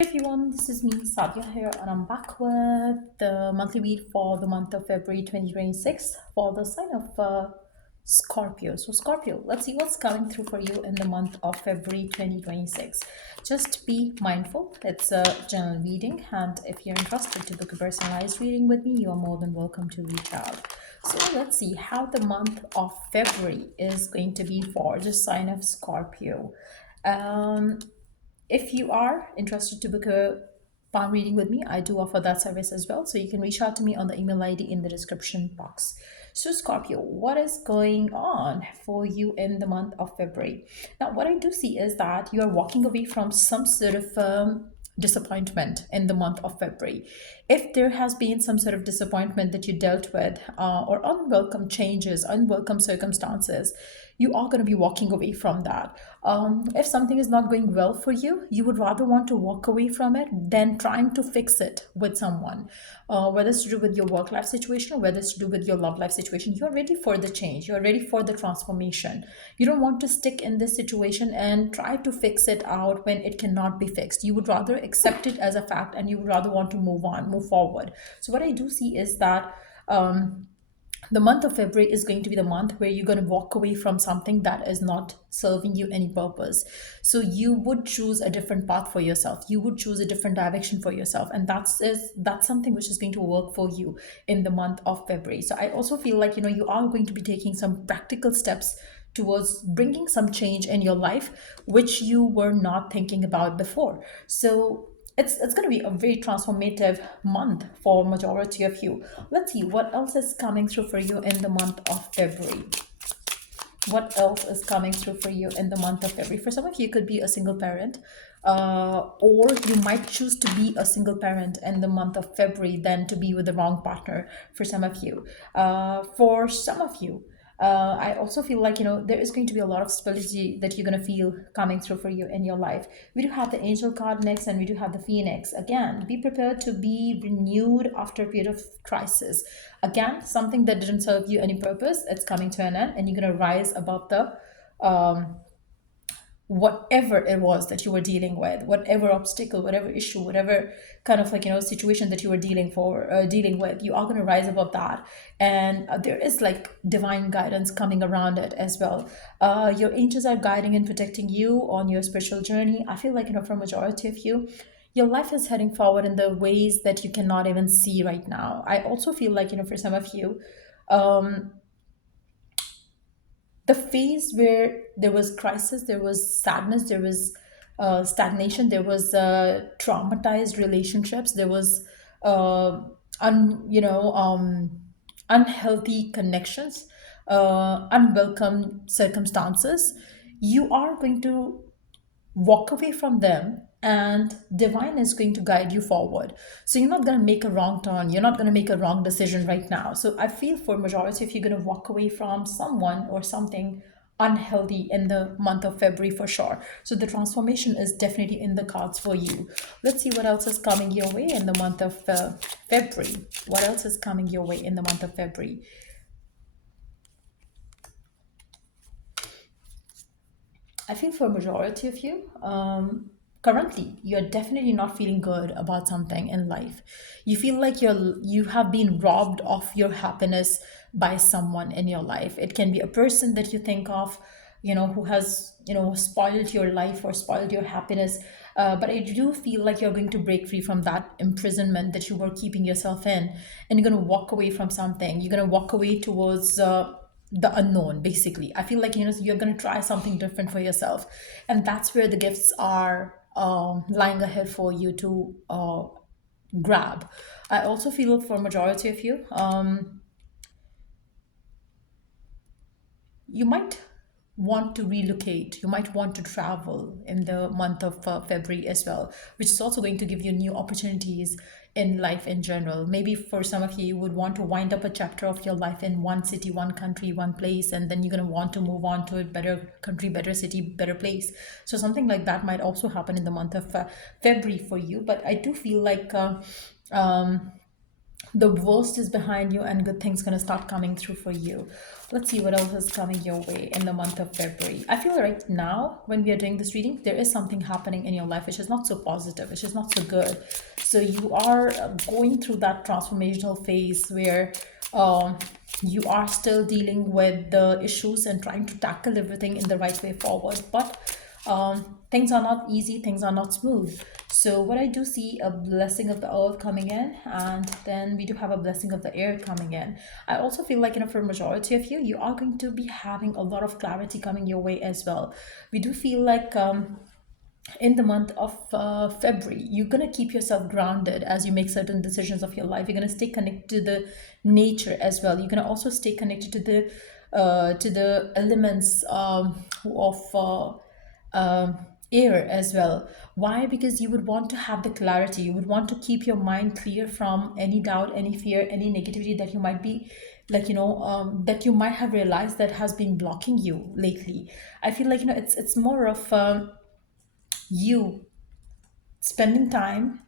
Everyone, this is me, Sadia here, and I'm back with the monthly read for the month of February 2026 for the sign of Scorpio. So, Scorpio, let's see what's coming through for you in the month of February 2026. Just be mindful, it's a general reading, and if you're interested to book a personalized reading with me, you are more than welcome to reach out. So, let's see how the month of February is going to be for the sign of Scorpio. Um, if you are interested to book a palm reading with me, I do offer that service as well. So you can reach out to me on the email ID in the description box. So, Scorpio, what is going on for you in the month of February? Now, what I do see is that you are walking away from some sort of disappointment in the month of February. If there has been some sort of disappointment that you dealt with, or unwelcome changes, unwelcome circumstances, you are going to be walking away from that. If something is not going well for you, you would rather want to walk away from it than trying to fix it with someone, whether it's to do with your work life situation or whether it's to do with your love life situation. You're ready for the change, you're ready for the transformation. You don't want to stick in this situation and try to fix it out when it cannot be fixed. You would rather accept it as a fact and you would rather want to move on, move forward. So, what I do see is that. The month of February is going to be the month where you're going to walk away from something that is not serving you any purpose. So you would choose a different path for yourself. You would choose a different direction for yourself, and that's something which is going to work for you in the month of February. So I also feel like you are going to be taking some practical steps towards bringing some change in your life which you were not thinking about before. So it's going to be a very transformative month for majority of you. Let's see what else is coming through for you in the month of February. What else is coming through for you in the month of February? For some of you, it could be a single parent, or you might choose to be a single parent in the month of February than to be with the wrong partner. For some of you, I also feel like there is going to be a lot of stability that you're going to feel coming through for you in your life. We do have the angel card next, and we do have the phoenix. Again, be prepared to be renewed after a period of crisis. Again, something that didn't serve you any purpose, it's coming to an end, and you're going to rise above the whatever it was that you were dealing with, whatever obstacle, whatever issue, whatever kind of situation that you were dealing with. You are going to rise above that, and there is like divine guidance coming around it as well. Your angels are guiding and protecting you on your spiritual journey. I feel like for a majority of you, your life is heading forward in the ways that you cannot even see right now. I also feel like for some of you, the phase where there was crisis, there was sadness, there was stagnation, there was traumatized relationships, there was uh, un, you know unhealthy connections, unwelcome circumstances. You are going to walk away from them, and divine is going to guide you forward. So you're not going to make a wrong turn, you're not going to make a wrong decision right now. So I feel for majority, if you're going to walk away from someone or something unhealthy in the month of February for sure. So the transformation is definitely in the cards for you. Let's see what else is coming your way in the month of February. What else is coming your way in the month of February? I feel for a majority of you, currently you're definitely not feeling good about something in life. You feel like you have been robbed of your happiness by someone in your life. It can be a person that you think of, who has spoiled your life or spoiled your happiness. But I do feel like you're going to break free from that imprisonment that you were keeping yourself in, and you're going to walk away from something. You're going to walk away towards the unknown. Basically, I feel like you're going to try something different for yourself, and that's where the gifts are lying ahead for you to grab. I also feel for majority of you, you might want to relocate, you might want to travel in the month of February as well, which is also going to give you new opportunities in life in general. Maybe for some of you, you would want to wind up a chapter of your life in one city, one country, one place, and then you're going to want to move on to a better country, better city, better place. So something like that might also happen in the month of February for you. But I do feel like the worst is behind you and good things gonna start coming through for you. Let's see what else is coming your way in the month of February. I feel right now when we are doing this reading, there is something happening in your life which is not so positive, which is not so good. So you are going through that transformational phase where um, you are still dealing with the issues and trying to tackle everything in the right way forward. But things are not easy, things are not smooth. So what I do see a blessing of the earth coming in, and then we do have a blessing of the air coming in. I also feel like, for majority of you, you are going to be having a lot of clarity coming your way as well. We do feel like in the month of February, you're going to keep yourself grounded as you make certain decisions of your life. You're going to stay connected to the nature as well. You're going to also stay connected to the elements of air as well. Why? Because you would want to have the clarity. You would want to keep your mind clear from any doubt, any fear, any negativity that you might be that you might have realized that has been blocking you lately. I feel like it's more of you spending time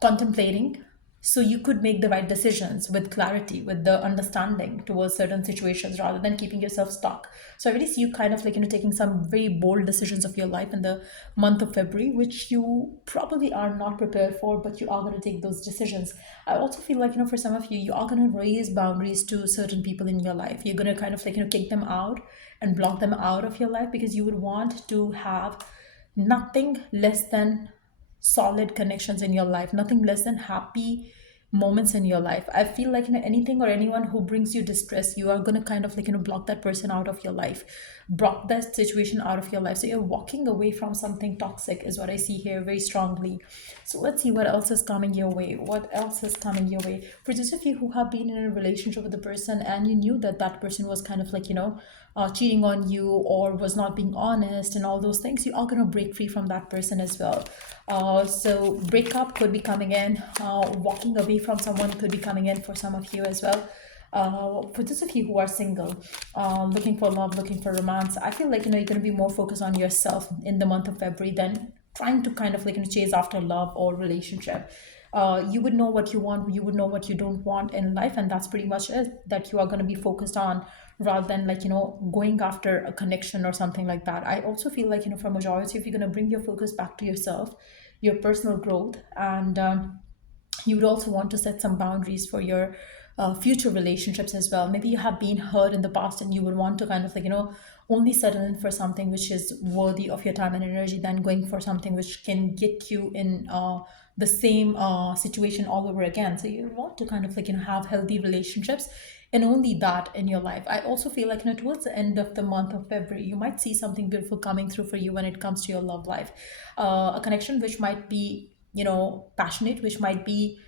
contemplating so you could make the right decisions with clarity, with the understanding towards certain situations rather than keeping yourself stuck. So I really see you kind of taking some very bold decisions of your life in the month of February, which you probably are not prepared for, but you are going to take those decisions. I also feel like for some of you, you are going to raise boundaries to certain people in your life. You're going to kind of kick them out and block them out of your life because you would want to have nothing less than solid connections in your life, nothing less than happy moments in your life. I feel like anything or anyone who brings you distress, you are going to kind of block that person out of your life, block that situation out of your life. So you're walking away from something toxic is what I see here very strongly. So let's see what else is coming your way. What else is coming your way for those of you who have been in a relationship with a person and you knew that that person was kind of cheating on you or was not being honest and all those things. You are going to break free from that person as well. So breakup could be coming in, walking away from someone could be coming in for some of you as well. For those of you who are single, looking for love, looking for romance, I feel like you're going to be more focused on yourself in the month of February than trying to kind of chase after love or relationship. You would know what you want, you would know what you don't want in life, and that's pretty much it that you are going to be focused on rather than going after a connection or something like that. I also feel like for majority, if you're going to bring your focus back to yourself, your personal growth, and you would also want to set some boundaries for your future relationships as well. Maybe you have been hurt in the past and you would want to kind of only settle in for something which is worthy of your time and energy than going for something which can get you in the same situation all over again. So you want to kind of have healthy relationships and only that in your life. I also feel like towards the end of the month of February, you might see something beautiful coming through for you when it comes to your love life. A connection which might be passionate, which might be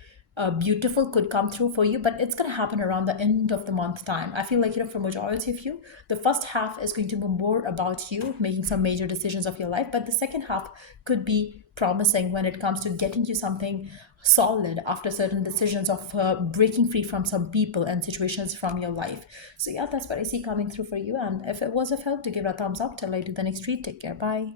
beautiful, could come through for you, but it's going to happen around the end of the month time. I feel like for majority of you, the first half is going to be more about you making some major decisions of your life, but the second half could be promising when it comes to getting you something solid after certain decisions of breaking free from some people and situations from your life. So yeah, that's what I see coming through for you, and if it was of help, to give it a thumbs up. Till I do the next read, take care, bye.